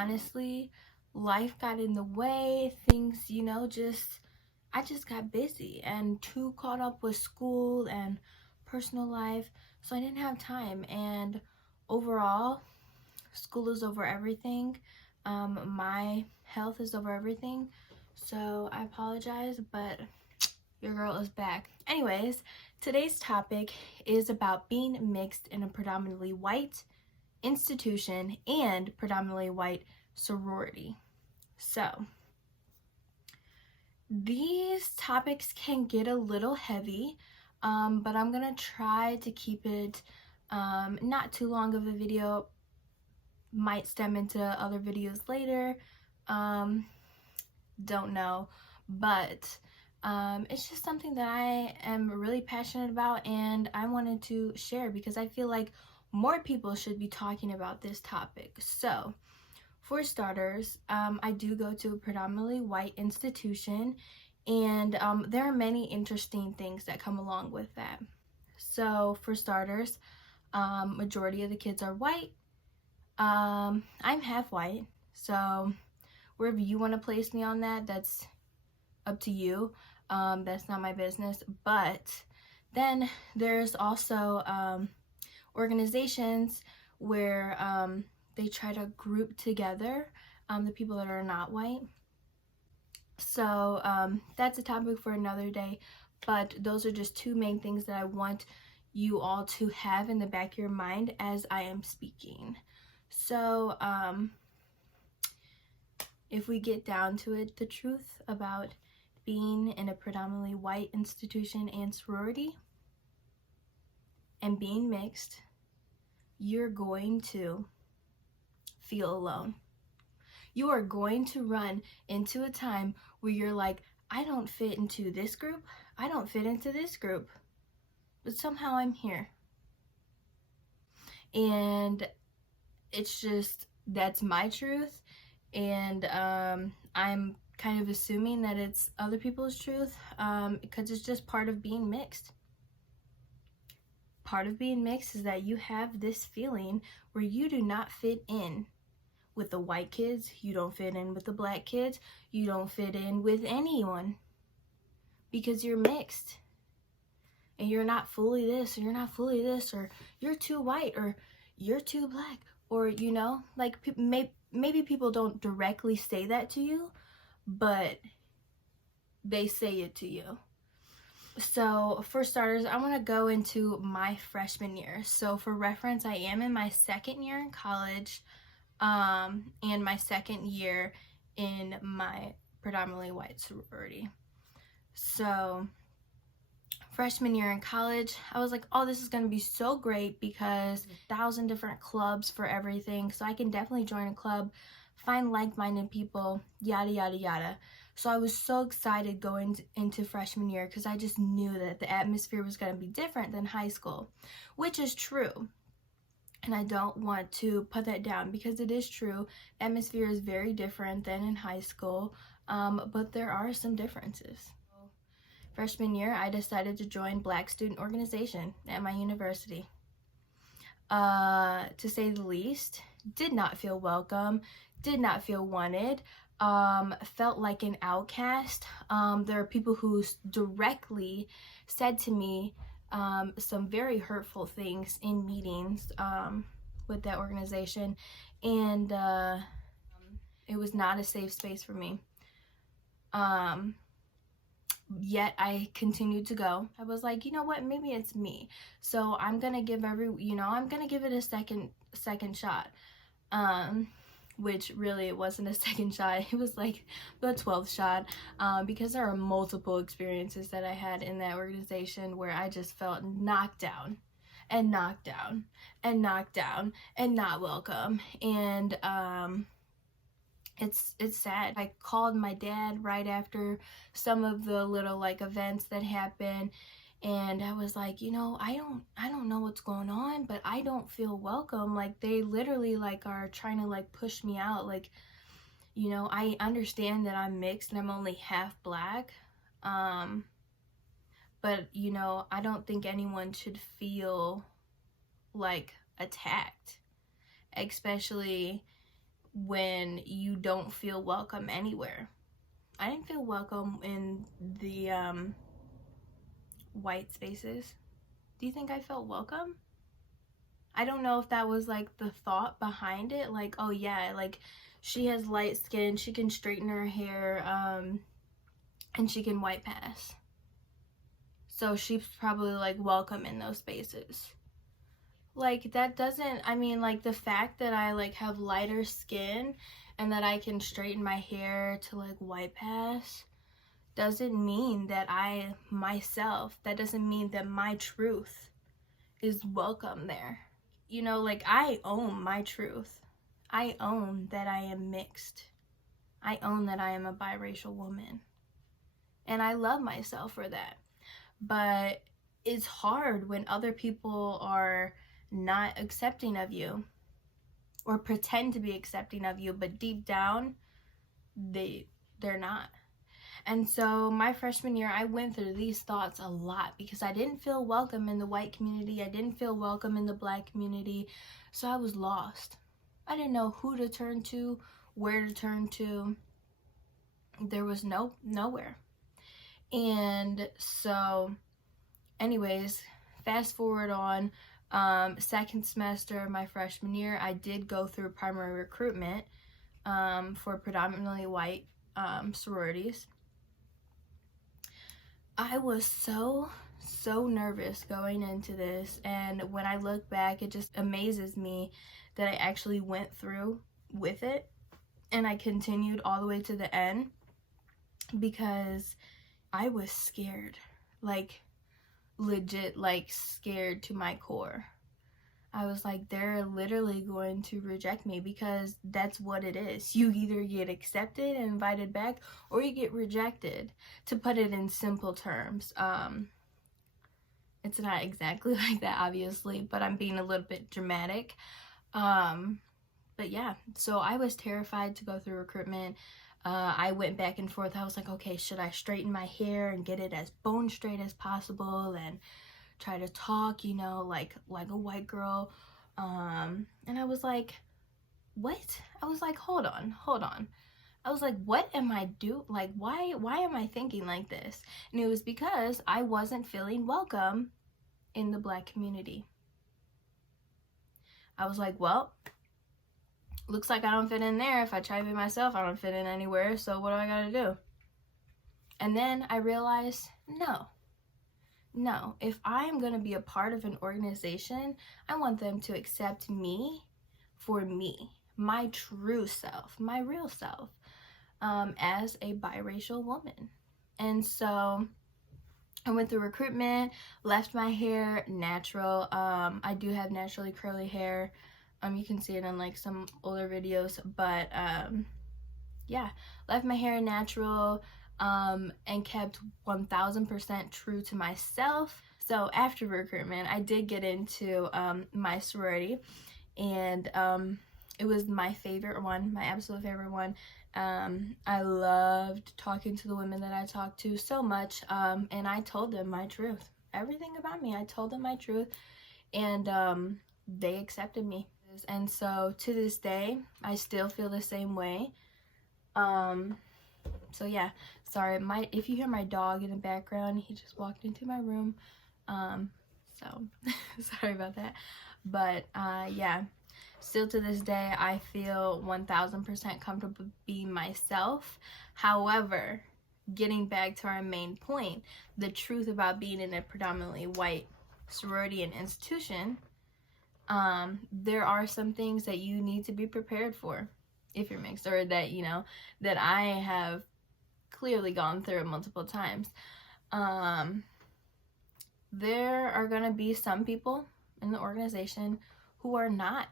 honestly, life got in the way. Things, I just got busy and too caught up with school and personal life, so I didn't have time. And overall, school is over everything. My health is over everything. So I apologize, but your girl is back. Anyways, today's topic is about being mixed in a predominantly white institution and predominantly white sorority. So, these topics can get a little heavy, but I'm gonna try to keep it not too long of a video. Might stem into other videos later. Don't know, but it's just something that I am really passionate about, and I wanted to share because I feel like more people should be talking about this topic. So, for starters, I do go to a predominantly white institution, and there are many interesting things that come along with that. So, for starters, majority of the kids are white. I'm half white, so wherever you want to place me on that, that's up to you. That's not my business. But then there's also organizations where they try to group together the people that are not white. So that's a topic for another day, but those are just two main things that I want you all to have in the back of your mind as I am speaking. So if we get down to it, the truth about being in a predominantly white institution and sorority and being mixed, you're going to feel alone. You are going to run into a time where you're like, I don't fit into this group, I don't fit into this group, but somehow I'm here. And it's just, that's my truth, and I'm kind of assuming that it's other people's truth, because it's just part of being mixed. Part of being mixed is that you have this feeling where you do not fit in with the white kids, you don't fit in with the black kids, you don't fit in with anyone, because you're mixed. And you're not fully this, or you're not fully this, or you're too white, or you're too black, or like maybe people don't directly say that to you, but they say it to you. So for starters, I want to go into my freshman year. So for reference, I am in my second year in college, and my second year in my predominantly white sorority. So freshman year in college, I was like, oh, this is going to be so great because 1,000 different clubs for everything. So I can definitely join a club, find like-minded people, yada, yada, yada. So I was so excited going into freshman year because I just knew that the atmosphere was going to be different than high school, which is true. And I don't want to put that down because it is true. The atmosphere is very different than in high school, but there are some differences. Freshman year, I decided to join Black Student Organization at my university. To say the least, did not feel welcome, did not feel wanted, felt like an outcast. There are people who directly said to me some very hurtful things in meetings with that organization, and it was not a safe space for me. Yet I continued to go. I was like, you know what, maybe it's me. So I'm gonna give I'm gonna give it a second shot. Which really it wasn't a second shot. It was like the 12th shot, because there are multiple experiences that I had in that organization where I just felt knocked down and knocked down and knocked down and not welcome. And it's sad. I called my dad right after some of the little events that happened, and I was like, I don't know what's going on, but I don't feel welcome. They literally are trying to push me out. I understand that I'm mixed and I'm only half black, but I don't think anyone should feel attacked, especially when you don't feel welcome anywhere. I didn't feel welcome in the white spaces. Do you think I felt welcome? I don't know if that was like the thought behind it, like, oh yeah, like she has light skin, she can straighten her hair, and she can white pass, so she's probably like welcome in those spaces. Like, that doesn't, I mean, like, the fact that I like have lighter skin and that I can straighten my hair to like white pass doesn't mean that I myself, that doesn't mean that my truth is welcome there. You know, like, I own my truth. I own that I am mixed. I own that I am a biracial woman. And I love myself for that. But it's hard when other people are not accepting of you or pretend to be accepting of you, but deep down, they're not. And so my freshman year, I went through these thoughts a lot because I didn't feel welcome in the white community. I didn't feel welcome in the black community. So I was lost. I didn't know who to turn to, where to turn to. There was nowhere. And so anyways, fast forward on, second semester of my freshman year, I did go through primary recruitment for predominantly white sororities. I was so nervous going into this, and when I look back, it just amazes me that I actually went through with it and I continued all the way to the end, because I was scared, like legit, like scared to my core. I was like, they're literally going to reject me, because that's what it is. You either get accepted and invited back, or you get rejected, to put it in simple terms. It's not exactly like that, obviously, but I'm being a little bit dramatic. But yeah, so I was terrified to go through recruitment. I went back and forth. I was like, okay, should I straighten my hair and get it as bone straight as possible and try to talk, you know, like a white girl? And I was like, what? I was like, hold on. I was like, what am I like, why am I thinking like this? And it was because I wasn't feeling welcome in the black community. I was like, well, looks like I don't fit in there. If I try to be myself, I don't fit in anywhere, so what do I gotta do? And then I realized, no, if I'm gonna be a part of an organization, I want them to accept me for me, my true self, my real self, as a biracial woman. And so I went through recruitment, left my hair natural. I do have naturally curly hair. You can see it in like some older videos, but yeah, left my hair natural, and kept 1000% true to myself. So after recruitment, I did get into my sorority, and it was my favorite one, my absolute favorite one. I loved talking to the women that I talked to so much, and I told them my truth, everything about me. I told them my truth, and they accepted me. And so to this day, I still feel the same way. So yeah, sorry, if you hear my dog in the background, he just walked into my room, so sorry about that. But yeah, still to this day, I feel 1000% comfortable being myself. However, getting back to our main point, the truth about being in a predominantly white sorority and institution, there are some things that you need to be prepared for if you're mixed, or that, you know, that I have clearly gone through multiple times. There are going to be some people in the organization who are not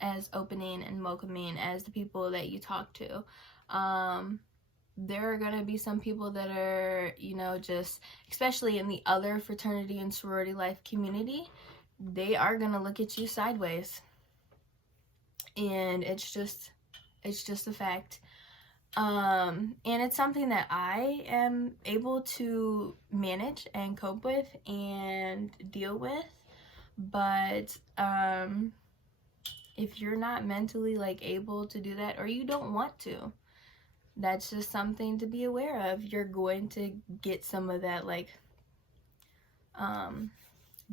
as opening and welcoming as the people that you talk to. There are going to be some people that are, you know, just, especially in the other fraternity and sorority life community, they are going to look at you sideways. And it's just a fact. And it's something that I am able to manage and cope with and deal with, but if you're not mentally like able to do that, or you don't want to, that's just something to be aware of. You're going to get some of that like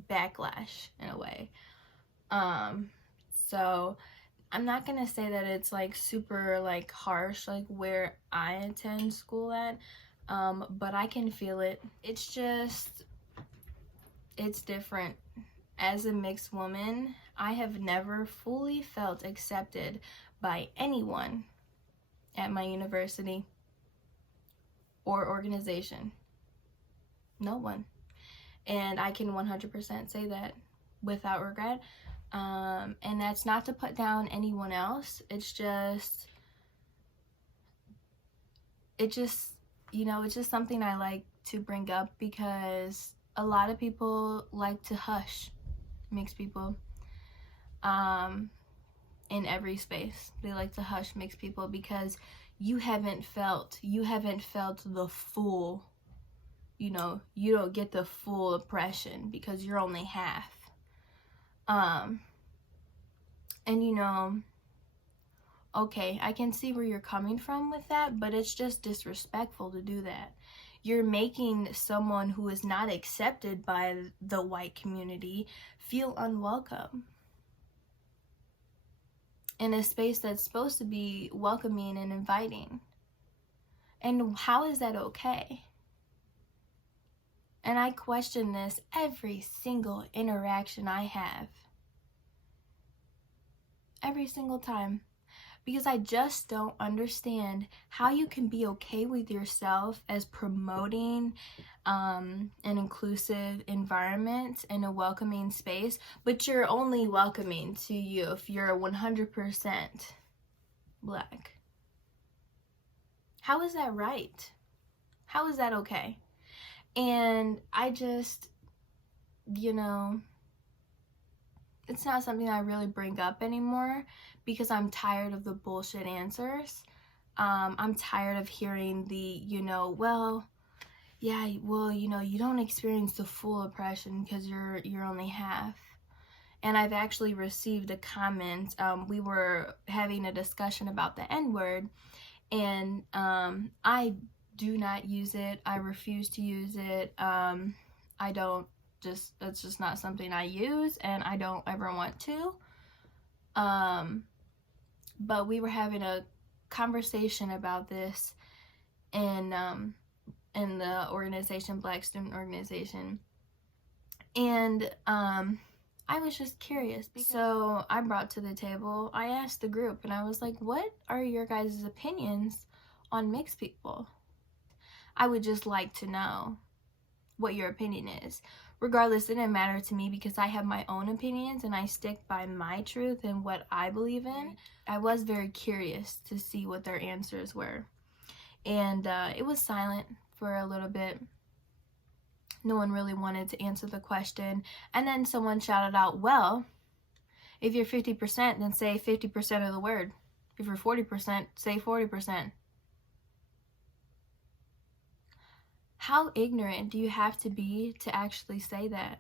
backlash in a way. So I'm not gonna say that it's like super like harsh like where I attend school at, but I can feel it. It's different. As a mixed woman, I have never fully felt accepted by anyone at my university or organization. No one. And I can 100% say that without regret. And that's not to put down anyone else. It's just, you know, it's just something I like to bring up because a lot of people like to hush mixed people. In every space, they like to hush mixed people because you haven't felt the full, you know, you don't get the full oppression because you're only half. And you know, okay, I can see where you're coming from with that, but it's just disrespectful to do that. You're making someone who is not accepted by the white community feel unwelcome in a space that's supposed to be welcoming and inviting. And how is that okay? And I question this every single interaction I have. Every single time. Because I just don't understand how you can be okay with yourself as promoting an inclusive environment and a welcoming space, but you're only welcoming to you if you're 100% Black. How is that right? How is that okay? And I just, you know, it's not something I really bring up anymore because I'm tired of the bullshit answers. I'm tired of hearing the, you know, well, yeah, well, you know, you don't experience the full oppression because you're only half. And I've actually received a comment. We were having a discussion about the N-word, and I do not use it. I refuse to use it. I don't just, that's just not something I use, and I don't ever want to. But we were having a conversation about this in the organization, Black Student Organization, and I was just curious. So I brought to the table, I asked the group, and I was like, what are your guys' opinions on mixed people? I would just like to know what your opinion is. Regardless, it didn't matter to me because I have my own opinions and I stick by my truth and what I believe in. I was very curious to see what their answers were. And it was silent for a little bit. No one really wanted to answer the question. And then someone shouted out, well, if you're 50%, then say 50% of the word. If you're 40%, say 40%. How ignorant do you have to be to actually say that?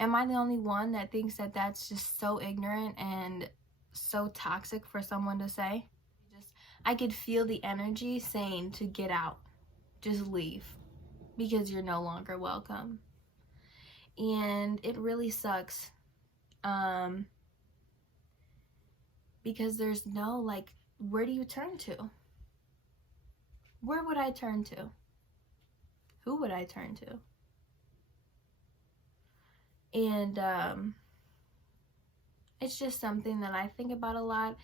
Am I the only one that thinks that that's just so ignorant and so toxic for someone to say? I could feel the energy saying to get out, just leave, because you're no longer welcome. And it really sucks, because there's no, like, where do you turn to? Where would I turn to? Who would I turn to? And it's just something that I think about a lot,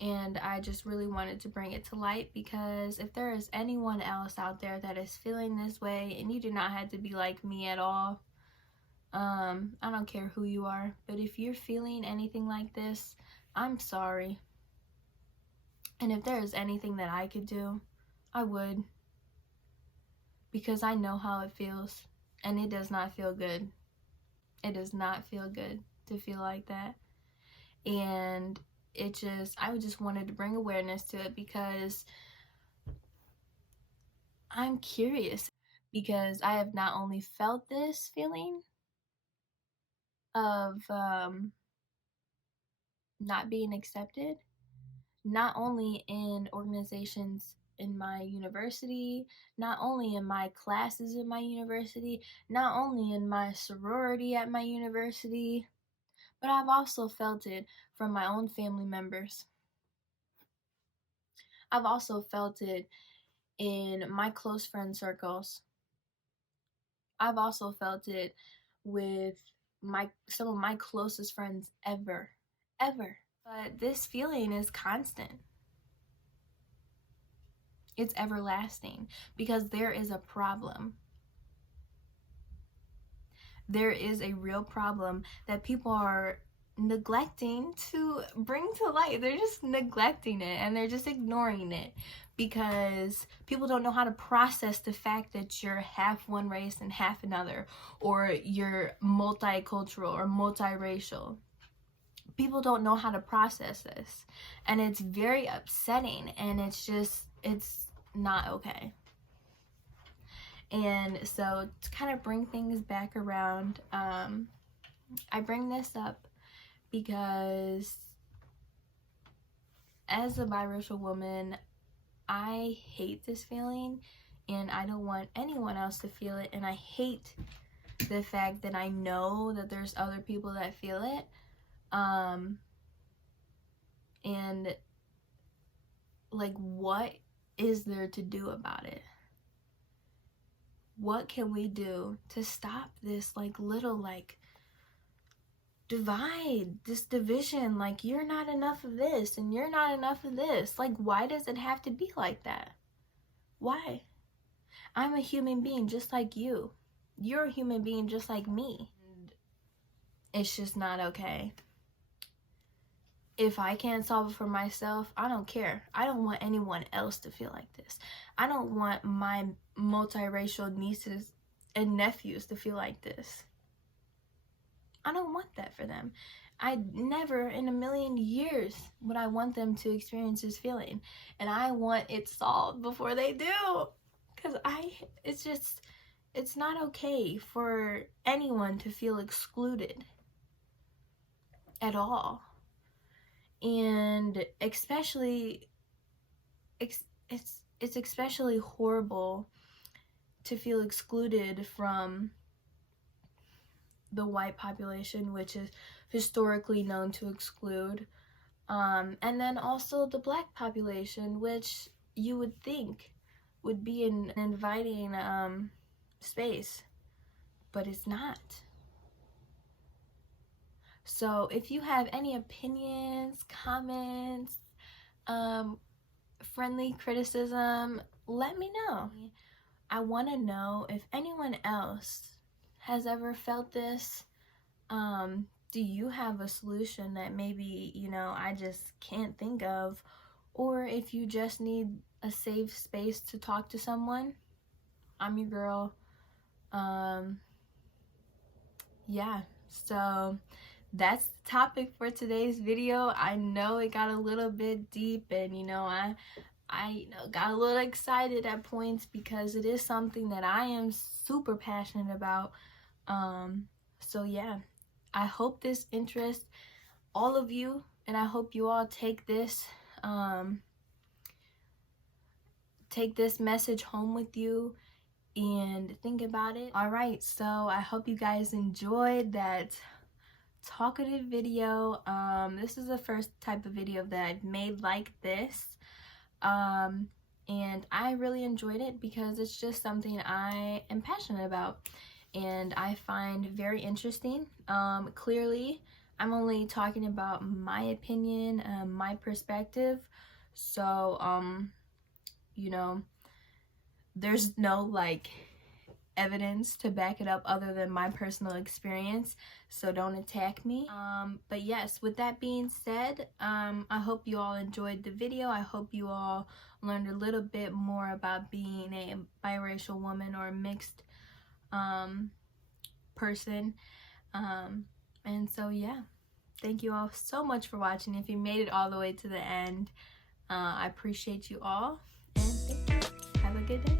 and I just really wanted to bring it to light, because if there is anyone else out there that is feeling this way, and you do not have to be like me at all, I don't care who you are, but if you're feeling anything like this, I'm sorry. And if there is anything that I could do, I would, because I know how it feels, and it does not feel good. It does not feel good to feel like that. And I just wanted to bring awareness to it, because I'm curious, because I have not only felt this feeling, of not being accepted, not only in organizations in my university, not only in my classes in my university, not only in my sorority at my university, but I've also felt it from my own family members. I've also felt it in my close friend circles. I've also felt it with some of my closest friends ever. But this feeling is constant. It's everlasting because there is a problem. There is a real problem that people are neglecting to bring to light. They're just neglecting it and they're just ignoring it because people don't know how to process the fact that you're half one race and half another, or you're multicultural or multiracial. People don't know how to process this, and it's very upsetting, and it's not okay. And so to kind of bring things back around, I bring this up because as a biracial woman, I hate this feeling and I don't want anyone else to feel it, and I hate the fact that I know that there's other people that feel it. And like, what is there to do about it? What can we do to stop this little divide, this division? Like, you're not enough of this and you're not enough of this. Like, why does it have to be like that? Why? I'm a human being just like you. You're a human being just like me. And it's just not okay. If I can't solve it for myself, I don't care. I don't want anyone else to feel like this. I don't want my multiracial nieces and nephews to feel like this. I don't want that for them. I never in a million years would I want them to experience this feeling. And I want it solved before they do. Because it's not okay for anyone to feel excluded at all. And especially, it's especially horrible to feel excluded from the white population, which is historically known to exclude, and then also the black population, which you would think would be an inviting space, but it's not. So if you have any opinions, comments, friendly criticism, let me know. I want to know if anyone else has ever felt this. Do you have a solution that maybe, I just can't think of? Or if you just need a safe space to talk to someone, I'm your girl. Yeah, so that's the topic for today's video. I know it got a little bit deep, and I got a little excited at points because it is something that I am super passionate about. So yeah, I hope this interests all of you, and I hope you all take this message home with you and think about it. All right, so I hope you guys enjoyed that talkative video. This is the first type of video that I've made like this, and I really enjoyed it because it's just something I am passionate about and I find very interesting. Clearly I'm only talking about my opinion, my perspective, so there's no evidence to back it up other than my personal experience, so don't attack me. But yes, with that being said, I hope you all enjoyed the video. I hope you all learned a little bit more about being a biracial woman or a mixed person. And so yeah, thank you all so much for watching. If you made it all the way to the end, I appreciate you all, and thank you. Have a good day.